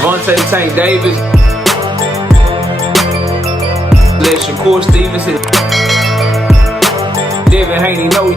Gervonta Tank Davis. Let Shakur Stevenson. Devin Haney know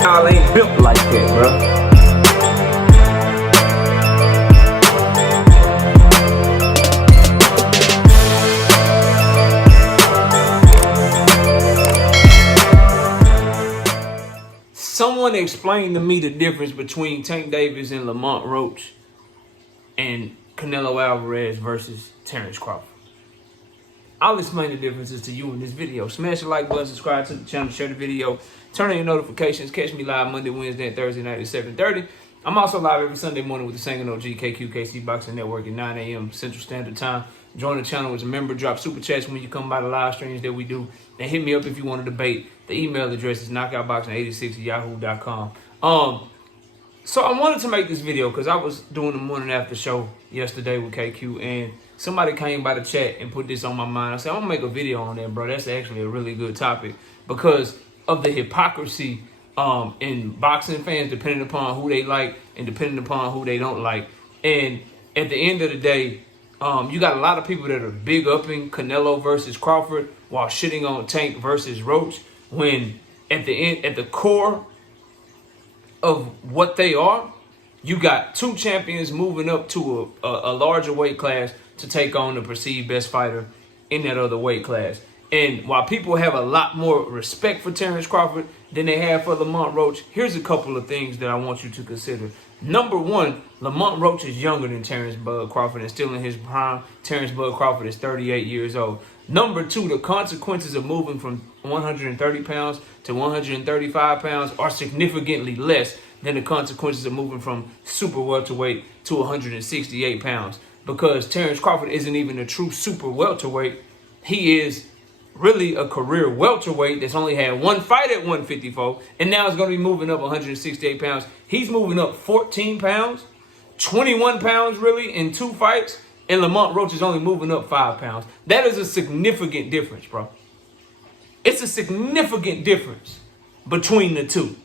y'all ain't built like that, bro. Someone explain to me the difference between Tank Davis and Lamont Roach and Canelo Alvarez versus Terrence Crawford. I'll explain the differences to you in this video. Smash the like button, subscribe to the channel, share the video, turn on your notifications. Catch me live Monday, Wednesday, and Thursday night at 7:30. I'm also live every Sunday morning with the Singing OG KQKC Boxing Network at 9 a.m. Central Standard Time. Join the channel as a member. Drop super chats when you come by the live streams that we do. And hit me up if you want to debate. The email address is knockoutboxing86@yahoo.com. So I wanted to make this video because I was doing the morning after show yesterday with KQ, and somebody came by the chat and put this on my mind. I said, I'm going to make a video on that, bro. That's actually a really good topic because of the hypocrisy in boxing fans, depending upon who they like and depending upon who they don't like. And at the end of the day, you got a lot of people that are big upping Canelo versus Crawford while shitting on Tank versus Roach, when at the core of what they are, you got two champions moving up to a larger weight class to take on the perceived best fighter in that other weight class. And while people have a lot more respect for Terrence Crawford than they have for Lamont Roach, here's a couple of things that I want you to consider. Number one, Lamont Roach is younger than Terrence Bud Crawford and still in his prime. Terrence Bud Crawford is 38 years old. Number two, the consequences of moving from 130 pounds to 135 pounds are significantly less than the consequences of moving from super welterweight to 168 pounds. Because Terrence Crawford isn't even a true super welterweight. He is really a career welterweight that's only had one fight at 154, and now is going to be moving up 168 pounds. He's moving up 14 pounds, 21 pounds really in 2 fights, and Lamont Roach is only moving up 5 pounds. That is a significant difference, bro. It's a significant difference between the two.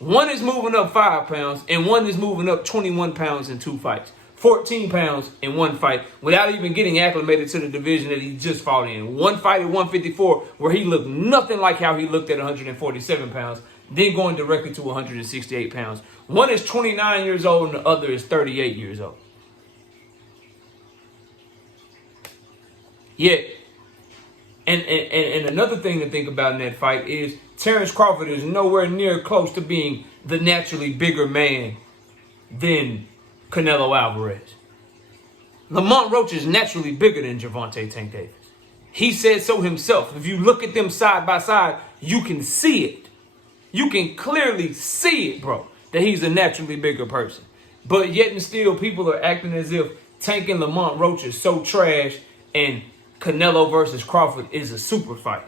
One is moving up 5 pounds, and one is moving up 21 pounds in 2 fights. 14 pounds in 1 fight without even getting acclimated to the division that he just fought in. 1 fight at 154 where he looked nothing like how he looked at 147 pounds, then going directly to 168 pounds. One is 29 years old and the other is 38 years old. Yeah. And another thing to think about in that fight is Terrence Crawford is nowhere near close to being the naturally bigger man than Canelo Alvarez. Lamont Roach is naturally bigger than Gervonta Tank Davis. He said so himself. If you look at them side by side, you can see it. You can clearly see it, bro, that he's a naturally bigger person. But yet and still, people are acting as if Tank and Lamont Roach is so trash and Canelo versus Crawford is a super fight.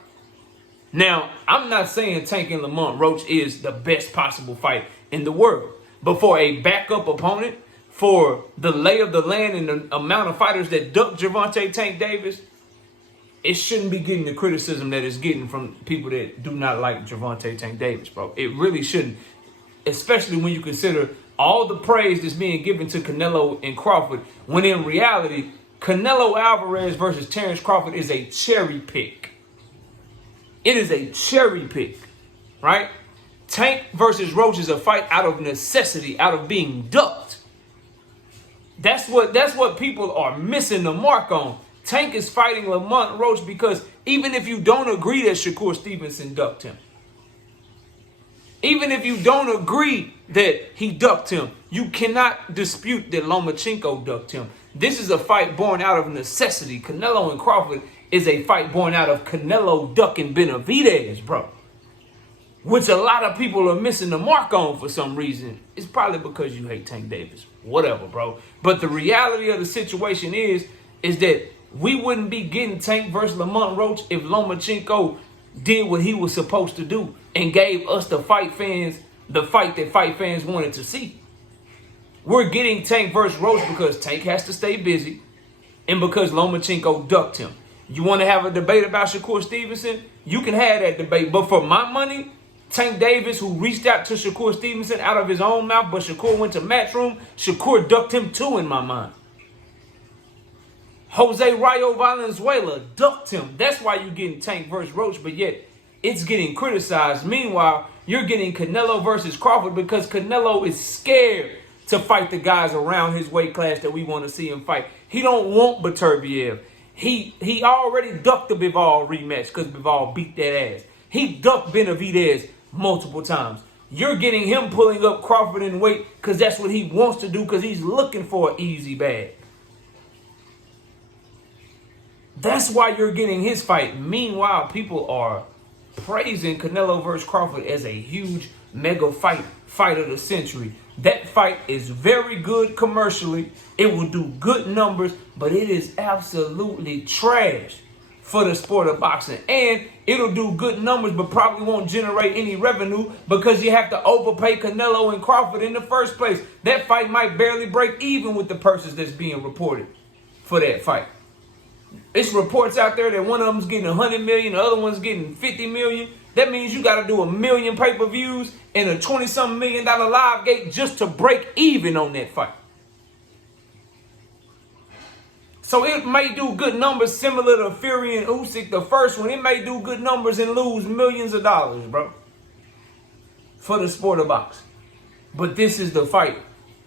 Now, I'm not saying Tank and Lamont Roach is the best possible fight in the world. But for a backup opponent, for the lay of the land and the amount of fighters that duck Gervonta Tank Davis, it shouldn't be getting the criticism that it's getting from people that do not like Gervonta Tank Davis, bro. It really shouldn't, especially when you consider all the praise that's being given to Canelo and Crawford, when in reality, Canelo Alvarez versus Terrence Crawford is a cherry pick. It is a cherry pick, right? Tank versus Roach is a fight out of necessity, out of being ducked. That's what people are missing the mark on. Tank is fighting Lamont Roach because even if you don't agree that Shakur Stevenson ducked him, even if you don't agree that he ducked him, you cannot dispute that Lomachenko ducked him. This is a fight born out of necessity. Canelo and Crawford is a fight born out of Canelo ducking Benavidez, bro. Which a lot of people are missing the mark on for some reason. It's probably because you hate Tank Davis. Whatever, bro. But the reality of the situation is that we wouldn't be getting Tank versus Lamont Roach if Lomachenko did what he was supposed to do and gave us the fight that fight fans wanted to see. We're getting Tank versus Roach because Tank has to stay busy and because Lomachenko ducked him. You want to have a debate about Shakur Stevenson? You can have that debate. But for my money, Tank Davis, who reached out to Shakur Stevenson out of his own mouth, but Shakur went to Matchroom. Shakur ducked him too, in my mind. Jose Rayo Valenzuela ducked him. That's why you're getting Tank versus Roach, but yet it's getting criticized. Meanwhile, you're getting Canelo versus Crawford because Canelo is scared to fight the guys around his weight class that we want to see him fight. He don't want Beterbiev. He already ducked the Bivol rematch because Bivol beat that ass. He ducked Benavidez multiple times. You're getting him pulling up Crawford in weight because that's what he wants to do because he's looking for an easy bag. That's why you're getting his fight. Meanwhile, people are praising Canelo versus Crawford as a huge mega fight of the century. That fight is very good commercially. It will do good numbers, but it is absolutely trash for the sport of boxing. And it'll do good numbers, but probably won't generate any revenue because you have to overpay Canelo and Crawford in the first place. That fight might barely break even with the purses that's being reported for that fight. It's reports out there that one of them's getting 100 million, the other one's getting 50 million. That means you got to do 1 million pay-per-views and a $20-something million live gate just to break even on that fight. So it may do good numbers similar to Fury and Usyk, the first one. It may do good numbers and lose millions of dollars, bro, for the sport of boxing. But this is the fight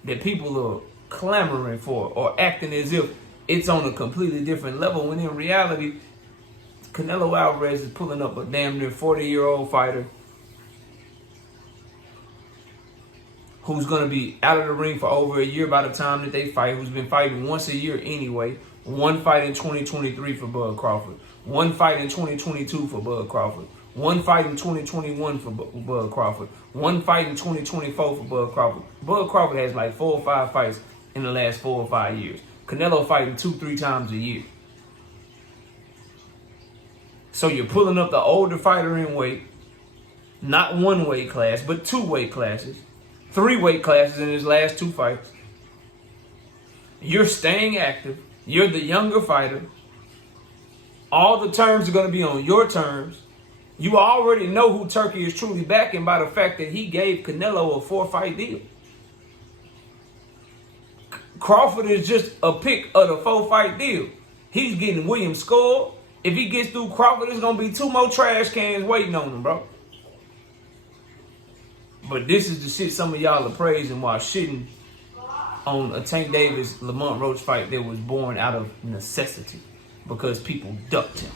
that people are clamoring for or acting as if it's on a completely different level when in reality, Canelo Alvarez is pulling up a damn near 40-year-old fighter who's going to be out of the ring for over a year by the time that they fight, who's been fighting once a year anyway. One fight in 2023 for Bud Crawford. One fight in 2022 for Bud Crawford. One fight in 2021 for Bud Crawford. One fight in 2024 for Bud Crawford. Bud Crawford has like 4 or 5 fights in the last 4 or 5 years. Canelo fighting 2-3 times a year. So you're pulling up the older fighter in weight, not 1 weight class, but 2 weight classes, 3 weight classes in his last 2 fights. You're staying active. You're the younger fighter. All the terms are going to be on your terms. You already know who Turkey is truly backing by the fact that he gave Canelo a 4-fight deal. Crawford is just a pick of the 4-fight deal. He's getting William Skull. If he gets through Crawford, there's going to be 2 more trash cans waiting on him, bro. But this is the shit some of y'all are praising while shitting on a Tank Davis Lamont Roach fight that was born out of necessity because people ducked him.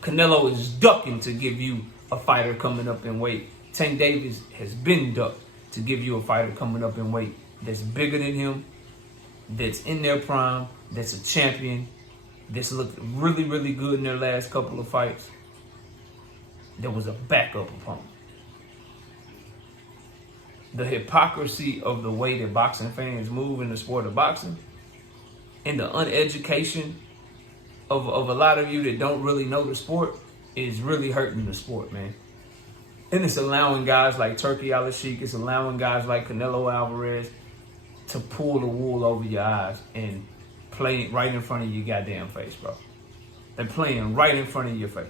Canelo is ducking to give you a fighter coming up in weight. Tank Davis has been ducked to give you a fighter coming up in weight that's bigger than him, that's in their prime, that's a champion, that's looked really, really good in their last couple of fights, that was a backup opponent. The hypocrisy of the way that boxing fans move in the sport of boxing and the uneducation of a lot of you that don't really know the sport is really hurting the sport, man. And it's allowing guys like Turkey Al-Sheikh, it's allowing guys like Canelo Alvarez to pull the wool over your eyes and play it right in front of your goddamn face, bro. They're playing right in front of your face.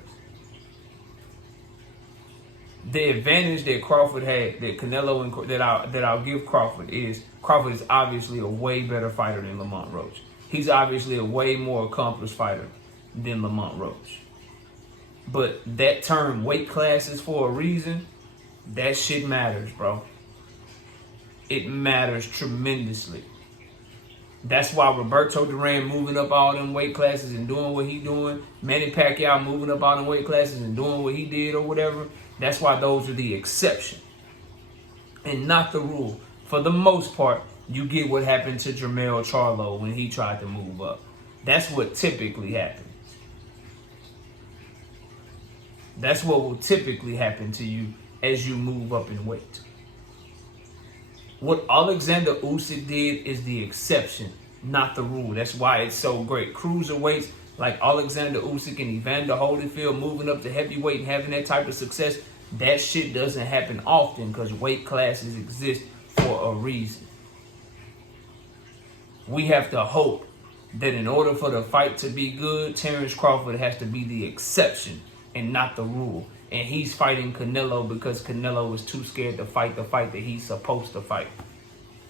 The advantage that Crawford had, that Canelo and that I'll give Crawford is obviously a way better fighter than Lamont Roach. He's obviously a way more accomplished fighter than Lamont Roach. But that term weight classes for a reason, that shit matters, bro. It matters tremendously. That's why Roberto Duran moving up all them weight classes and doing what he doing, Manny Pacquiao moving up all them weight classes and doing what he did or whatever, that's why those are the exception and not the rule. For the most part, you get what happened to Jermell Charlo when he tried to move up. That's what typically happens. That's what will typically happen to you as you move up in weight. What Alexander Usyk did is the exception, not the rule. That's why it's so great. Cruiserweights like Alexander Usyk and Evander Holyfield moving up to heavyweight and having that type of success, that shit doesn't happen often because weight classes exist for a reason. We have to hope that in order for the fight to be good, Terrence Crawford has to be the exception and not the rule. and he's fighting Canelo because Canelo was too scared to fight the fight that he's supposed to fight.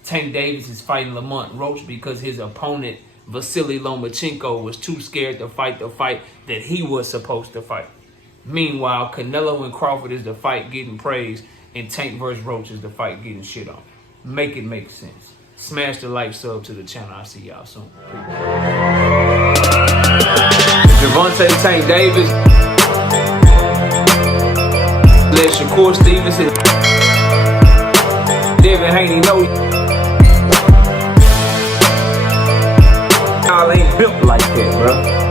Tank Davis is fighting Lamont Roach because his opponent, Vasily Lomachenko, was too scared to fight the fight that he was supposed to fight. Meanwhile, Canelo and Crawford is the fight getting praised, and Tank versus Roach is the fight getting shit on. Make it make sense. Smash the like, sub to the channel. I'll see y'all soon. Gervonta Tank Davis. Let Shakur Stevenson. Devin Haney know y'all ain't built like that, bro.